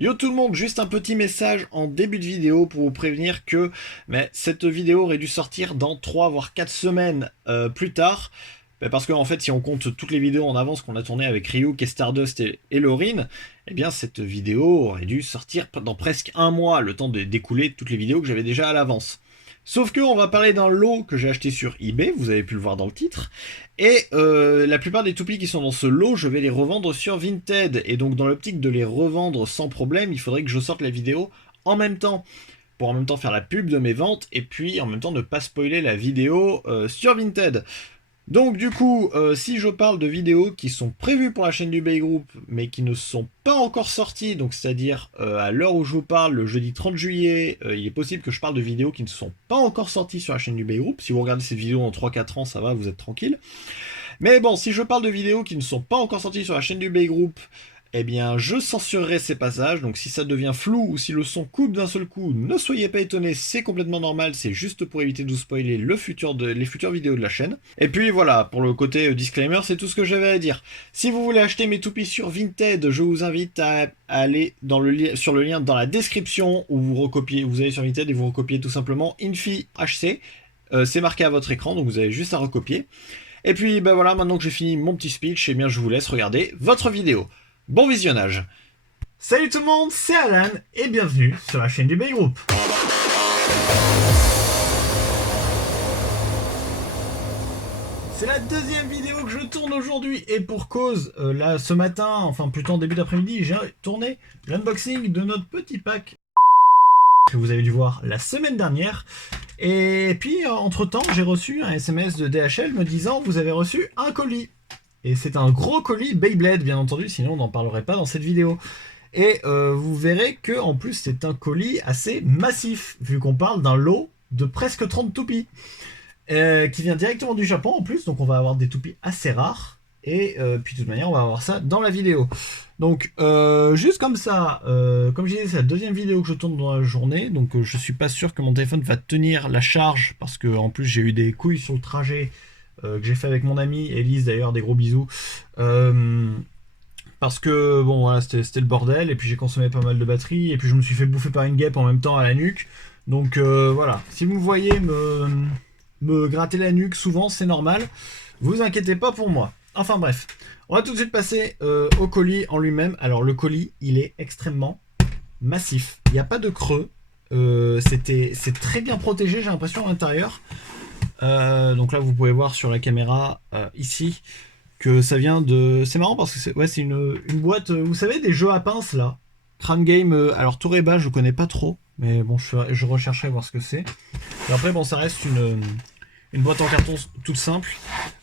Yo tout le monde, juste un petit message en début de vidéo pour vous prévenir que cette vidéo aurait dû sortir dans 3 voire 4 semaines plus tard. Parce qu'en fait, si on compte toutes les vidéos en avance qu'on a tournées avec Ryuk et Stardust et Lauren, eh bien cette vidéo aurait dû sortir dans presque un mois, le temps d'écouler toutes les vidéos que j'avais déjà à l'avance. Sauf que on va parler d'un lot que j'ai acheté sur eBay, vous avez pu le voir dans le titre, et la plupart des toupies qui sont dans ce lot, je vais les revendre sur Vinted, et donc dans l'optique de les revendre sans problème, il faudrait que je sorte la vidéo en même temps, pour en même temps faire la pub de mes ventes, et puis en même temps ne pas spoiler la vidéo sur Vinted. Donc du coup, si je parle de vidéos qui sont prévues pour la chaîne du Bay Group, mais qui ne sont pas encore sorties, donc c'est-à-dire à l'heure où je vous parle, le jeudi 30 juillet, il est possible que je parle de vidéos qui ne sont pas encore sorties sur la chaîne du Bay Group. Si vous regardez cette vidéo en 3-4 ans, ça va, vous êtes tranquille. Mais bon, si je parle de vidéos qui ne sont pas encore sorties sur la chaîne du Bay Group, eh bien je censurerai ces passages, donc si ça devient flou ou si le son coupe d'un seul coup, ne soyez pas étonnés, c'est complètement normal, c'est juste pour éviter de vous spoiler les futures vidéos de la chaîne. Et puis voilà, pour le côté disclaimer, c'est tout ce que j'avais à dire. Si vous voulez acheter mes toupies sur Vinted, je vous invite à aller sur le lien dans la description où vous allez sur Vinted et vous recopiez tout simplement Infi HC. C'est marqué à votre écran, donc vous avez juste à recopier. Et puis ben voilà, maintenant que j'ai fini mon petit speech, eh bien je vous laisse regarder votre vidéo. Bon visionnage. Salut tout le monde, c'est Alan et bienvenue sur la chaîne du Bay Group. C'est la deuxième vidéo que je tourne aujourd'hui et pour cause, là ce matin, enfin plutôt en début d'après-midi, j'ai tourné l'unboxing de notre petit pack que vous avez dû voir la semaine dernière. Et puis entre temps, j'ai reçu un SMS de DHL me disant vous avez reçu un colis. Et c'est un gros colis Beyblade, bien entendu, sinon on n'en parlerait pas dans cette vidéo. Et vous verrez que en plus c'est un colis assez massif, vu qu'on parle d'un lot de presque 30 toupies, qui vient directement du Japon en plus, donc on va avoir des toupies assez rares. Et puis de toute manière on va avoir ça dans la vidéo. Donc juste comme ça, comme je disais, c'est la deuxième vidéo que je tourne dans la journée, donc je suis pas sûr que mon téléphone va tenir la charge, parce que en plus j'ai eu des couilles sur le trajet que j'ai fait avec mon amie Elise, d'ailleurs des gros bisous, parce que bon voilà, c'était le bordel, et puis j'ai consommé pas mal de batterie, et puis je me suis fait bouffer par une guêpe en même temps à la nuque, donc voilà, si vous me voyez me gratter la nuque souvent, c'est normal, vous inquiétez pas pour moi. Enfin bref, on va tout de suite passer au colis en lui-même. Alors le colis, il est extrêmement massif, il n'y a pas de creux, c'est très bien protégé, j'ai l'impression, à l'intérieur. Donc là vous pouvez voir sur la caméra ici que ça vient de... C'est marrant parce que c'est une boîte, vous savez, des jeux à pince là. Crane Game, alors Toreba je connais pas trop, mais bon je rechercherai voir ce que c'est. Et après bon ça reste une boîte en carton toute simple.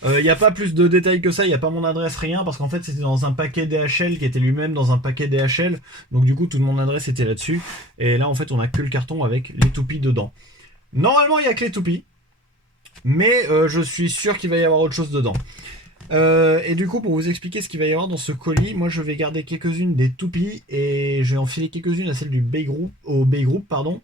Il n'y a pas plus de détails que ça, il n'y a pas mon adresse, rien, parce qu'en fait c'était dans un paquet DHL qui était lui-même dans un paquet DHL, donc du coup toute mon adresse était là-dessus. Et là en fait on a que le carton avec les toupies dedans. Normalement il n'y a que les toupies, mais je suis sûr qu'il va y avoir autre chose dedans. Et du coup, pour vous expliquer ce qu'il va y avoir dans ce colis, moi je vais garder quelques-unes des toupies et je vais enfiler quelques-unes à celle du Bay Group, au Bay Group, pardon,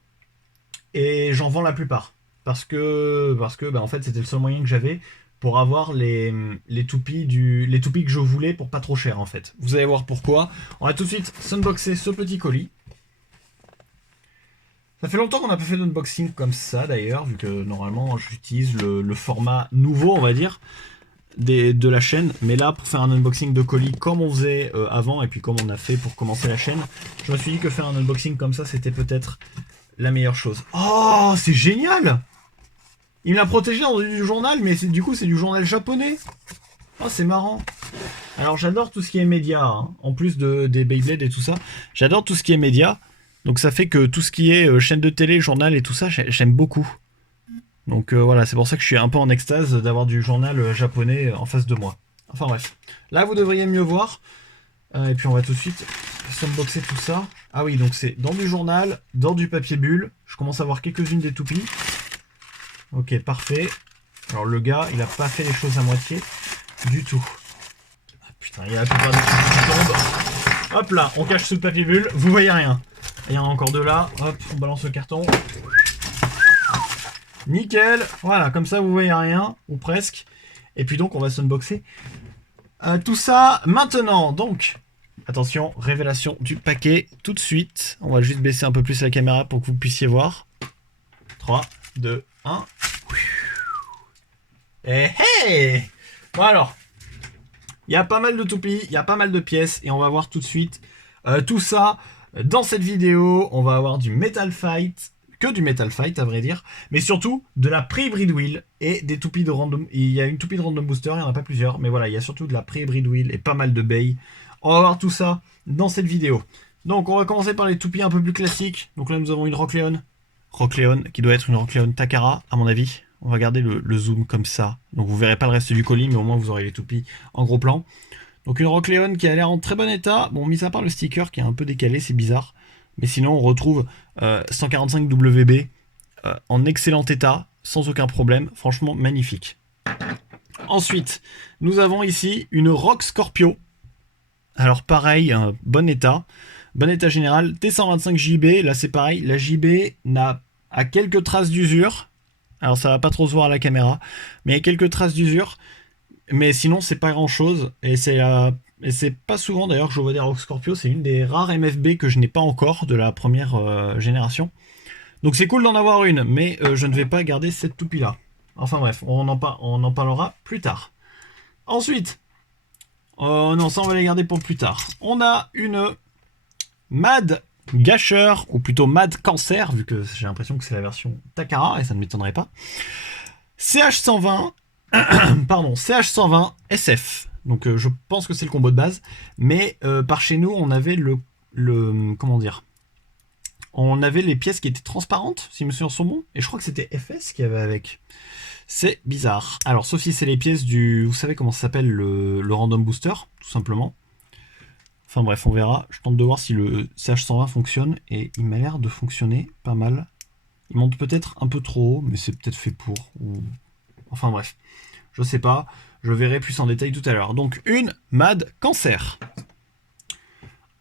et j'en vends la plupart. Parce que bah, en fait c'était le seul moyen que j'avais pour avoir les toupies les toupies que je voulais pour pas trop cher en fait. Vous allez voir pourquoi. On va tout de suite unboxer ce petit colis. Ça fait longtemps qu'on n'a pas fait d'unboxing comme ça d'ailleurs, vu que normalement j'utilise le format nouveau, on va dire, de la chaîne. Mais là, pour faire un unboxing de colis comme on faisait avant, et puis comme on a fait pour commencer la chaîne, je me suis dit que faire un unboxing comme ça, c'était peut-être la meilleure chose. Oh, c'est génial! Il me l'a protégé dans du journal, mais du coup c'est du journal japonais. Oh, c'est marrant. Alors j'adore tout ce qui est média, hein. En plus des Beyblade et tout ça, j'adore tout ce qui est média. Donc ça fait que tout ce qui est chaîne de télé, journal et tout ça, j'aime beaucoup. Donc voilà, c'est pour ça que je suis un peu en extase d'avoir du journal japonais en face de moi. Enfin bref, là vous devriez mieux voir. Et puis on va tout de suite unboxer tout ça. Ah oui, donc c'est dans du journal, dans du papier bulle. Je commence à voir quelques-unes des toupies. Ok, parfait. Alors le gars, il a pas fait les choses à moitié du tout. Ah, putain, il y a la plupart des toupies qui tombent. Hop là, on cache sous le papier bulle, vous voyez rien. Il y en a encore deux là, hop, on balance le carton. Nickel, voilà, comme ça vous voyez rien, ou presque. Et puis donc on va s'unboxer tout ça maintenant. Donc, Attention, révélation du paquet tout de suite. On va juste baisser un peu plus la caméra pour que vous puissiez voir. 3, 2, 1. Et hey! Bon alors, il y a pas mal de toupies, il y a pas mal de pièces et on va voir tout de suite tout ça dans cette vidéo. On va avoir du Metal Fight, que du Metal Fight à vrai dire, mais surtout de la Pre-Hybrid Wheel et des toupies de random. Il y a une toupie de random booster, il n'y en a pas plusieurs, mais voilà, il y a surtout de la Pre-Hybrid Wheel et pas mal de bay. On va voir tout ça dans cette vidéo. Donc on va commencer par les toupies un peu plus classiques. Donc là nous avons une Rockleon. Rockleon qui doit être une Rockleon Takara à mon avis. On va garder le zoom comme ça. Donc vous verrez pas le reste du colis, mais au moins vous aurez les toupies en gros plan. Donc une Rockleon qui a l'air en très bon état. Bon, mis à part le sticker qui est un peu décalé, c'est bizarre. Mais sinon on retrouve 145 WB en excellent état, sans aucun problème. Franchement magnifique. Ensuite, nous avons ici une Rock Scorpio. Alors pareil, bon état général, T125 JB, là c'est pareil, la JB a quelques traces d'usure, alors ça va pas trop se voir à la caméra, mais il y a quelques traces d'usure, mais sinon c'est pas grand chose, et c'est pas souvent d'ailleurs que je vois des Rock Scorpio, c'est une des rares MFB que je n'ai pas encore de la première génération, donc c'est cool d'en avoir une, mais je ne vais pas garder cette toupie là, enfin bref, on en parlera plus tard. Ensuite, oh non, ça on va les garder pour plus tard. On a une Mad Gâcheur, ou plutôt Mad Cancer, vu que j'ai l'impression que c'est la version Takara, et ça ne m'étonnerait pas. CH120, pardon, CH120 SF. Donc je pense que c'est le combo de base, mais par chez nous on avait comment dire, on avait les pièces qui étaient transparentes, si mes souvenirs sont bons, et je crois que c'était FS qu'il y avait avec. C'est bizarre. Alors, sauf si c'est les pièces du... Vous savez comment ça s'appelle le Random Booster, tout simplement. Enfin bref, on verra. Je tente de voir si le CH120 fonctionne. Et il m'a l'air de fonctionner pas mal. Il monte peut-être un peu trop haut, mais c'est peut-être fait pour. Ou... Enfin bref, je sais pas. Je verrai plus en détail tout à l'heure. Donc, une Mad Cancer.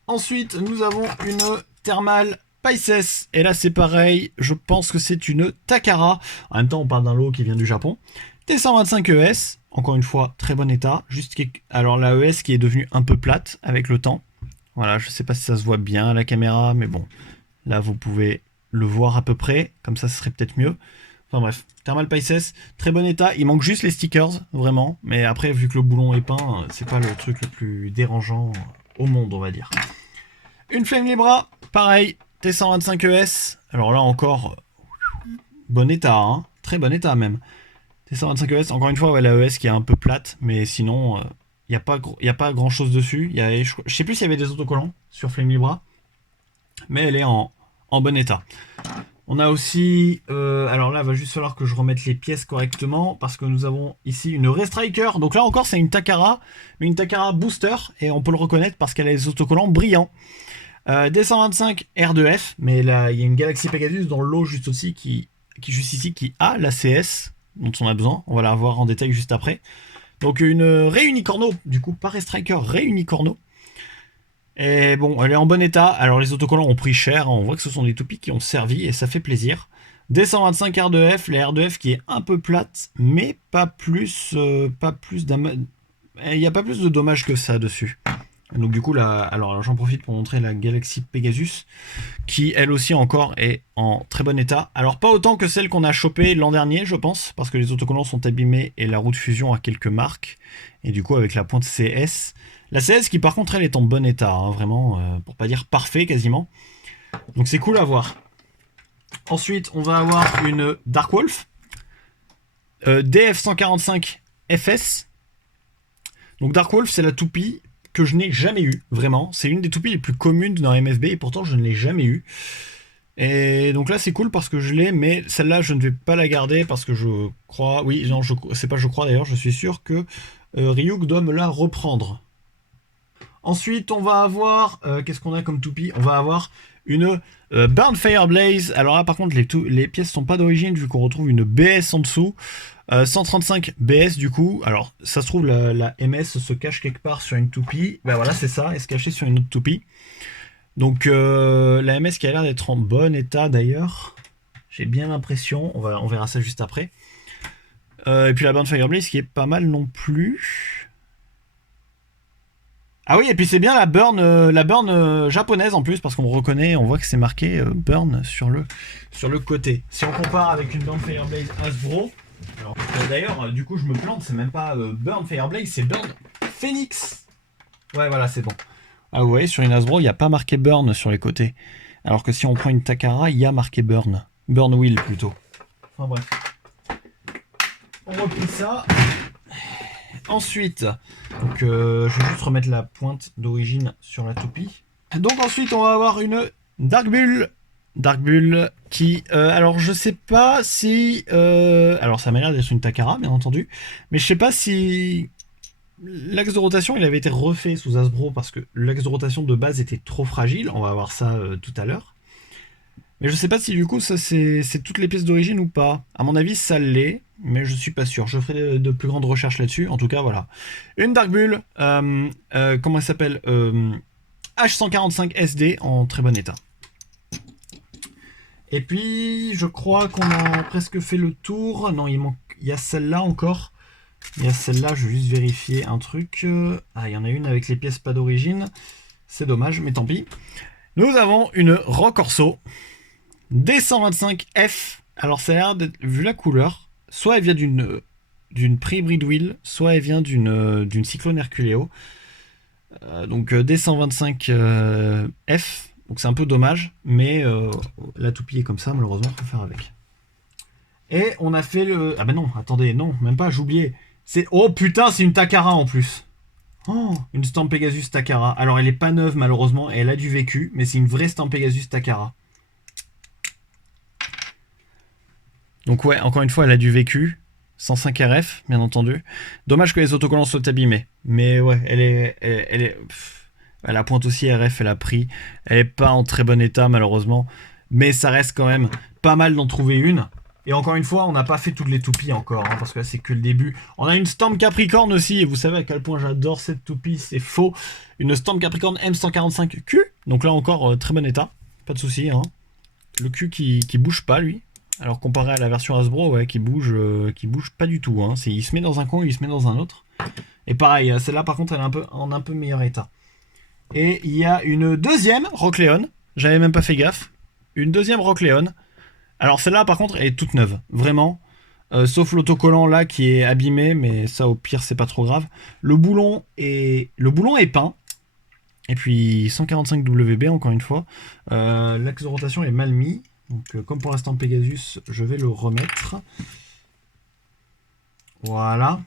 Ensuite, nous avons une Thermal Pisces, et là c'est pareil, je pense que c'est une Takara, en même temps on parle d'un lot qui vient du Japon, T125 ES, encore une fois très bon état, alors la ES qui est devenue un peu plate avec le temps, voilà, je sais pas si ça se voit bien à la caméra, mais bon, là vous pouvez le voir à peu près, comme ça ce serait peut-être mieux, enfin bref, Thermal Pisces, très bon état, il manque juste les stickers, vraiment, mais après vu que le boulon est peint, c'est pas le truc le plus dérangeant au monde on va dire. Une Flame Libra, pareil, T125 ES, alors là encore, bon état, hein, très bon état même. T125 ES, encore une fois, ouais, la ES qui est un peu plate, mais sinon, il n'y a pas grand chose dessus. Je sais plus s'il y avait des autocollants sur Flame Libra, mais elle est en bon état. On a aussi, alors là, il va juste falloir que je remette les pièces correctement, parce que nous avons ici une Restriker. Donc là encore, c'est une Takara, mais une Takara Booster, et on peut le reconnaître parce qu'elle a des autocollants brillants. D125 R2F, mais là il y a une Galaxy Pegasus dans le lot juste aussi qui juste ici qui a la CS dont on a besoin, on va la voir en détail juste après. Donc une Réunicorno, du coup pas Restriker, Réunicorno. Et bon, elle est en bon état, alors les autocollants ont pris cher, on voit que ce sont des toupies qui ont servi et ça fait plaisir. D125 R2F, les R2F qui est un peu plate, mais pas plus, il n'y a pas plus de dommages que ça dessus. Donc du coup, alors j'en profite pour montrer la Galaxy Pegasus, qui elle aussi encore est en très bon état. Alors pas autant que celle qu'on a chopée l'an dernier, je pense, parce que les autocollants sont abîmés et la roue de fusion a quelques marques. Et du coup, avec la pointe CS, la CS qui par contre elle est en bon état, hein, vraiment, pour pas dire parfait quasiment. Donc c'est cool à voir. Ensuite, on va avoir une Dark Wolf, DF145 FS. Donc Dark Wolf, c'est la toupie que je n'ai jamais eu, vraiment. C'est une des toupies les plus communes dans MFB et pourtant je ne l'ai jamais eu. Et donc là c'est cool parce que je l'ai, mais celle-là je ne vais pas la garder parce que je crois, oui, non, c'est pas je crois d'ailleurs, je suis sûr que Ryuk doit me la reprendre. Ensuite on va avoir, qu'est-ce qu'on a comme toupie? On va avoir une Burnfire Blaze. Alors là par contre les pièces sont pas d'origine vu qu'on retrouve une BS en dessous. 135 BS du coup, alors ça se trouve la MS se cache quelque part sur une toupie, ben voilà c'est ça, elle se cachait sur une autre toupie. Donc la MS qui a l'air d'être en bon état d'ailleurs, j'ai bien l'impression, on verra ça juste après. Et puis la Burnfire Blaze qui est pas mal non plus. Ah oui, et puis c'est bien la burn japonaise en plus, parce qu'on reconnaît, on voit que c'est marqué burn sur le côté. Si on compare avec une burn Fireblaze Hasbro, alors d'ailleurs, du coup je me plante, c'est même pas burn Fireblaze, c'est burn Phoenix. Ouais, voilà, c'est bon. Ah, vous voyez, sur une Hasbro, il n'y a pas marqué burn sur les côtés. Alors que si on prend une Takara, il y a marqué burn. Burn wheel plutôt. Enfin bref. On replie ça. Ensuite, donc, je vais juste remettre la pointe d'origine sur la toupie. Donc ensuite, on va avoir une Dark Bull. Dark Bull qui... alors je sais pas si... alors ça m'a l'air d'être une Takara, bien entendu. Mais je sais pas si... L'axe de rotation, il avait été refait sous Hasbro parce que l'axe de rotation de base était trop fragile. On va voir ça tout à l'heure. Mais je sais pas si du coup ça c'est toutes les pièces d'origine ou pas. À mon avis ça l'est, mais je suis pas sûr. Je ferai de plus grandes recherches là-dessus. En tout cas voilà. Une Dark Bull, comment elle s'appelle H145 SD en très bon état. Et puis je crois qu'on a presque fait le tour. Non, il y a celle-là encore. Il y a celle-là, je vais juste vérifier un truc. Ah, il y en a une avec les pièces pas d'origine. C'est dommage, mais tant pis. Nous avons une Rock Orso D125F. Alors ça a l'air d'être, vu la couleur, soit elle vient d'une Pre-Breed Wheel, soit elle vient d'une Cyclone Herculeo. Donc D125F. Donc c'est un peu dommage, mais la toupie est comme ça, malheureusement, il faut faire avec. Et on a fait le... Ah bah non, attendez, non, même pas, j'oubliais. C'est... Oh putain, c'est une Takara en plus. Oh, une Stamp Pegasus Takara. Alors elle est pas neuve malheureusement, et elle a du vécu, mais c'est une vraie Stamp Pegasus Takara. Donc ouais, encore une fois, elle a du vécu. 105 RF, bien entendu. Dommage que les autocollants soient abîmés. Mais ouais, elle a pointe aussi RF, elle a pris. Elle est pas en très bon état malheureusement. Mais ça reste quand même pas mal d'en trouver une. Et encore une fois, on n'a pas fait toutes les toupies encore, hein, parce que là c'est que le début. On a une Stamp Capricorne aussi, et vous savez à quel point j'adore cette toupie, c'est faux. Une Stamp Capricorne M145Q. Donc là encore, très bon état. Pas de souci. Hein. Le Q qui bouge pas lui. Alors comparé à la version Hasbro, ouais, qui bouge pas du tout. Hein. Il se met dans un coin, il se met dans un autre. Et pareil, celle-là par contre, elle est en un peu meilleur état. Et il y a une deuxième Rock Leon. J'avais même pas fait gaffe. Une deuxième Rock Leon. Alors celle-là par contre, elle est toute neuve, vraiment. Sauf l'autocollant là qui est abîmé, mais ça au pire c'est pas trop grave. Le boulon est peint. Et puis 145 WB encore une fois. L'axe de rotation est mal mis. Donc, comme pour l'instant Pegasus, je vais le remettre. Voilà.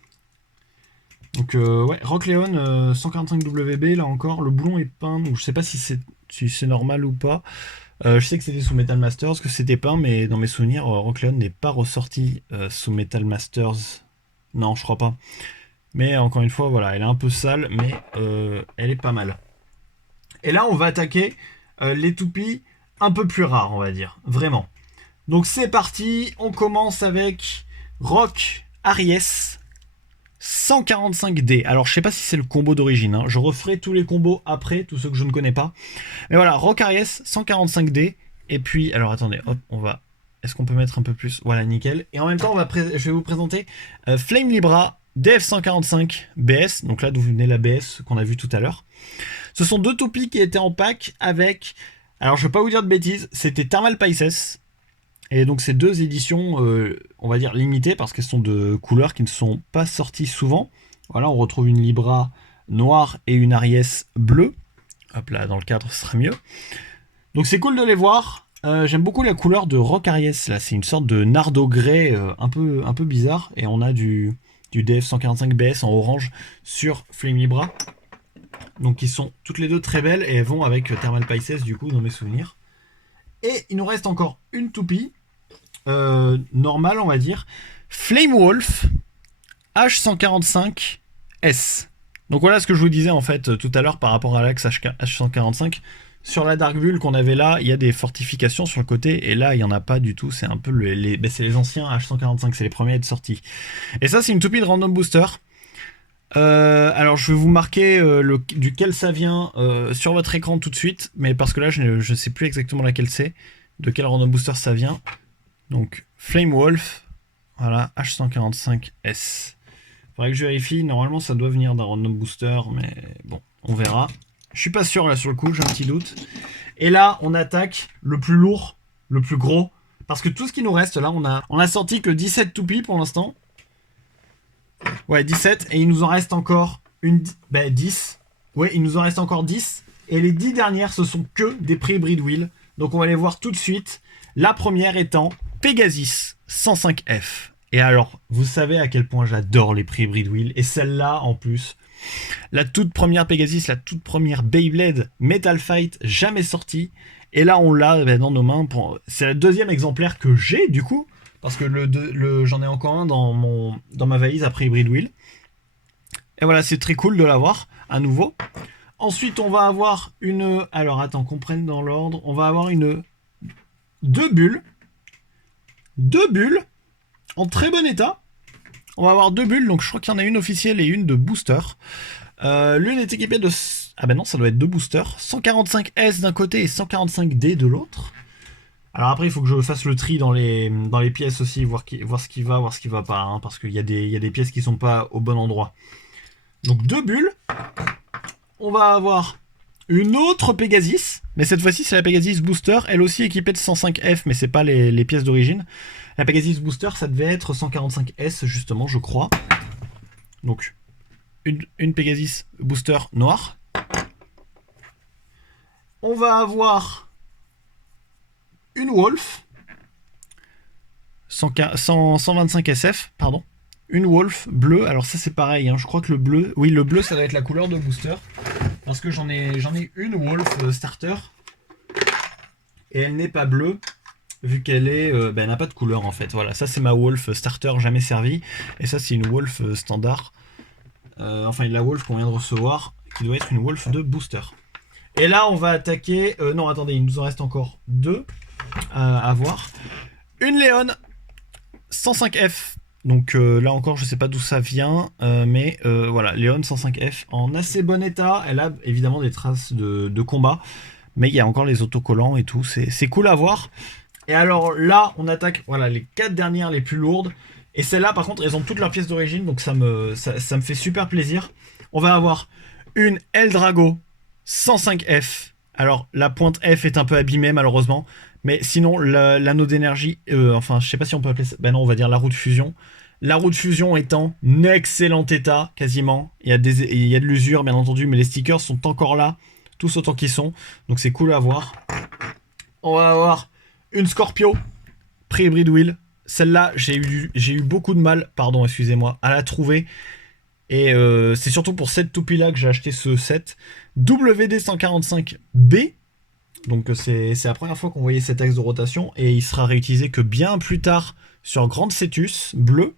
Donc, ouais, Rock Leon 145 WB, là encore, le boulon est peint. Donc, je sais pas si c'est normal ou pas. Je sais que c'était sous Metal Masters, que c'était peint, mais dans mes souvenirs, Rock Leon n'est pas ressorti sous Metal Masters. Non, je crois pas. Mais encore une fois, voilà, elle est un peu sale, mais elle est pas mal. Et là, on va attaquer les toupies un peu plus rares, on va dire. Vraiment. Donc c'est parti, on commence avec Rock Aries 145D. Alors je sais pas si c'est le combo d'origine, hein. Je referai tous les combos après, tous ceux que je ne connais pas. Mais voilà, Rock Aries 145D. Et puis, alors attendez, hop, on va... Est-ce qu'on peut mettre un peu plus? Voilà, nickel. Et en même temps, je vais vous présenter Flame Libra DF145 BS. Donc là, d'où venait la BS qu'on a vu tout à l'heure. Ce sont deux toupies qui étaient en pack avec... Alors je ne vais pas vous dire de bêtises, c'était Thermal Pisces. Et donc ces deux éditions, on va dire limitées, parce qu'elles sont de couleurs qui ne sont pas sorties souvent. Voilà, on retrouve une Libra noire et une Aries bleue. Hop là, dans le cadre, ce sera mieux. Donc c'est cool de les voir. J'aime beaucoup la couleur de Rock Aries. Là, c'est une sorte de nardo grey un peu bizarre. Et on a du DF145BS en orange sur Flame Libra. Donc ils sont toutes les deux très belles et elles vont avec Thermal Pisces du coup dans mes souvenirs. Et il nous reste encore une toupie normale, on va dire. Flame Wolf H145S. Donc voilà ce que je vous disais en fait tout à l'heure par rapport à l'axe H145. Sur la Dark Bull qu'on avait là, il y a des fortifications sur le côté et là il n'y en a pas du tout. C'est un peu c'est les anciens H145, c'est les premiers à être sortis. Et ça c'est une toupie de Random Booster. Alors je vais vous marquer duquel ça vient sur votre écran tout de suite, mais parce que là je ne sais plus exactement laquelle c'est, de quel random booster ça vient. Donc Flame Wolf, voilà, H145S. Faudrait que je vérifie, normalement ça doit venir d'un random booster, mais bon, On verra. Je suis pas sûr là sur le coup, j'ai un petit doute. Et là, on attaque le plus lourd, le plus gros. Parce que tout ce qui nous reste, là, on a sorti que 17 toupies pour l'instant. Ouais, 17. Et il nous en reste encore 10. Ouais, il nous en reste encore 10. Et les 10 dernières, ce sont que des pré-breed wheel. Donc on va les voir tout de suite. La première étant Pegasus 105F. Et alors, vous savez à quel point j'adore les pré-breed wheel. Et celle-là, en plus, la toute première Pegasus, la toute première Beyblade Metal Fight jamais sortie. Et là, on l'a dans nos mains. C'est le deuxième exemplaire que j'ai, du coup. Parce que j'en ai encore un dans ma valise après Hybrid Wheel. Et voilà, c'est très cool de l'avoir à nouveau. Ensuite, on va avoir une... Alors, attends, qu'on prenne dans l'ordre. On va avoir deux bulles. Deux bulles en très bon état. On va avoir deux bulles. Donc, je crois qu'il y en a une officielle et une de booster. L'une est équipée de... Ah ben non, ça doit être deux boosters. 145S d'un côté et 145D de l'autre. Alors après, il faut que je fasse le tri dans les pièces aussi, voir ce qui va, voir ce qui va pas. Hein, parce qu'il y a des pièces qui sont pas au bon endroit. Donc deux bulles. On va avoir une autre Pegasus. Mais cette fois-ci, c'est la Pegasus Booster. Elle aussi équipée de 105F, mais c'est pas les pièces d'origine. La Pegasus Booster, ça devait être 145S, justement, je crois. Donc, une Pegasus Booster noire. On va avoir une Wolf 125 SF, pardon. Une Wolf bleue, alors ça c'est pareil, hein. Je crois que le bleu, oui le bleu ça doit être la couleur de booster, parce que j'en ai une Wolf starter, et elle n'est pas bleue, vu qu'elle est, elle n'a pas de couleur en fait, voilà, ça c'est ma Wolf starter jamais servie, et ça c'est une Wolf standard, enfin la Wolf qu'on vient de recevoir, qui doit être une Wolf de booster. Et là on va attaquer, non attendez, il nous en reste encore deux à voir. Une Léon 105F. Donc là encore, je sais pas d'où ça vient, mais voilà, Léon 105F en assez bon état. Elle a évidemment des traces de combat, mais il y a encore les autocollants et tout. C'est cool à voir. Et alors là, on attaque voilà, les 4 dernières les plus lourdes. Et celles-là, par contre, elles ont toutes leurs pièces d'origine, donc ça me fait super plaisir. On va avoir une Eldrago 105F. Alors, la pointe F est un peu abîmée, malheureusement. Mais sinon, l'anneau d'énergie, enfin, je sais pas si on peut appeler ça... Ben non, on va dire la roue de fusion. La roue de fusion est en excellent état, quasiment. Il y a de l'usure, bien entendu, mais les stickers sont encore là, tous autant qu'ils sont. Donc c'est cool à voir. On va avoir une Scorpio, pré-hybrid wheel. Celle-là, j'ai eu beaucoup de mal, pardon, excusez-moi, à la trouver. Et c'est surtout pour cette toupie-là que j'ai acheté ce set. WD145B. Donc c'est la première fois qu'on voyait cet axe de rotation. Et il sera réutilisé que bien plus tard sur Grande Cetus, bleu.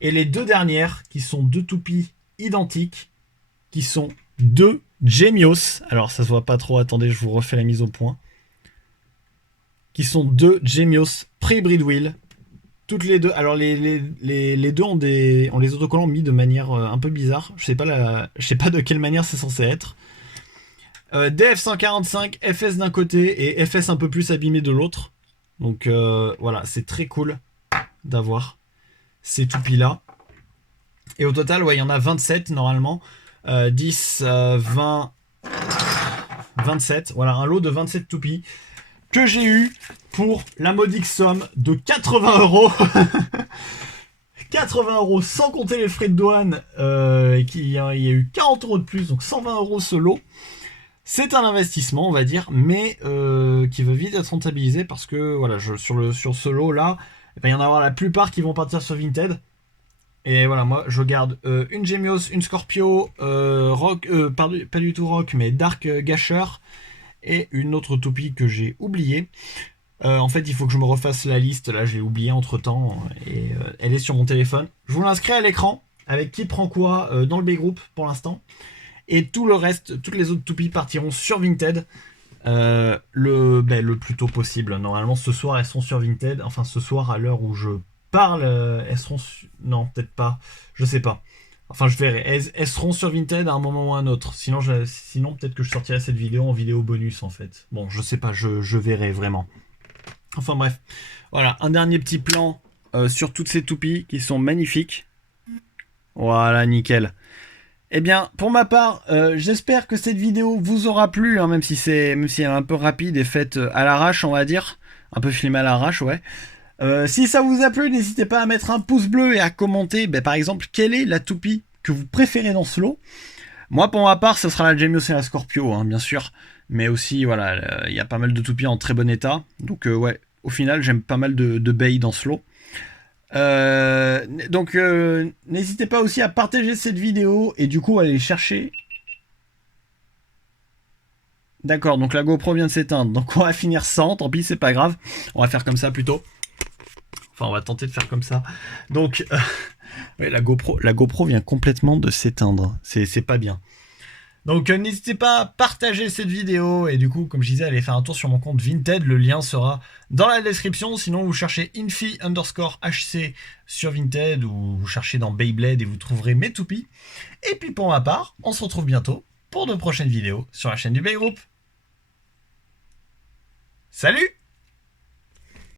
Et les deux dernières, qui sont deux toupies identiques, qui sont deux Gemios. Alors ça se voit pas trop, attendez, je vous refais la mise au point. Qui sont deux Gemios pré-hybrid wheel. Toutes les deux, alors les deux ont les autocollants mis de manière un peu bizarre. Je sais pas de quelle manière c'est censé être. DF145, FS d'un côté et FS un peu plus abîmé de l'autre. Donc voilà, c'est très cool d'avoir ces toupies là. Et au total, ouais, il y en a 27 normalement. 10, 20, 27. Voilà, un lot de 27 toupies que j'ai eu pour la modique somme de 80 €. 80 € sans compter les frais de douane. Il y a eu 40 € de plus, donc 120 € ce lot. C'est un investissement, on va dire, mais qui va vite être rentabilisé parce que voilà, sur ce lot là, il va y en avoir la plupart qui vont partir sur Vinted. Et voilà, moi je garde une Gemios, une Scorpio, Rock, pas du tout Rock, mais Dark Gasher, et une autre toupie que j'ai oubliée. En fait, il faut que je me refasse la liste, là je l'ai oubliée entre temps, et elle est sur mon téléphone. Je vous l'inscris à l'écran, avec qui prend quoi dans le B-Group pour l'instant. Et tout le reste, toutes les autres toupies partiront sur Vinted le plus tôt possible. Normalement, ce soir, elles seront sur Vinted. Enfin, ce soir, à l'heure où je parle, elles seront... Non, peut-être pas. Je sais pas. Enfin, je verrai. Elles seront sur Vinted à un moment ou à un autre. Sinon, peut-être que je sortirai cette vidéo en vidéo bonus, en fait. Bon, je sais pas. Je verrai vraiment. Enfin, bref. Voilà, un dernier petit plan sur toutes ces toupies qui sont magnifiques. Voilà, nickel. Eh bien, pour ma part, j'espère que cette vidéo vous aura plu, hein, même si elle est un peu rapide et faite à l'arrache, on va dire. Un peu filmée à l'arrache, ouais. Si ça vous a plu, n'hésitez pas à mettre un pouce bleu et à commenter, par exemple, quelle est la toupie que vous préférez dans ce lot. Moi, pour ma part, ce sera la Gemios et la Scorpio, hein, bien sûr. Mais aussi, voilà, il y a pas mal de toupies en très bon état. Donc, ouais, au final, j'aime pas mal de baies dans ce lot. Donc, n'hésitez pas aussi à partager cette vidéo et du coup, aller chercher. D'accord, donc la GoPro vient de s'éteindre. Donc, on va finir sans, tant pis, c'est pas grave. On va faire comme ça plutôt. Enfin, on va tenter de faire comme ça. Donc, ouais, la GoPro vient complètement de s'éteindre. C'est pas bien. Donc n'hésitez pas à partager cette vidéo et du coup comme je disais allez faire un tour sur mon compte Vinted, le lien sera dans la description, sinon vous cherchez infi_hc sur Vinted ou vous cherchez dans Beyblade et vous trouverez mes toupies. Et puis pour ma part, on se retrouve bientôt pour de prochaines vidéos sur la chaîne du Bay Group. Salut!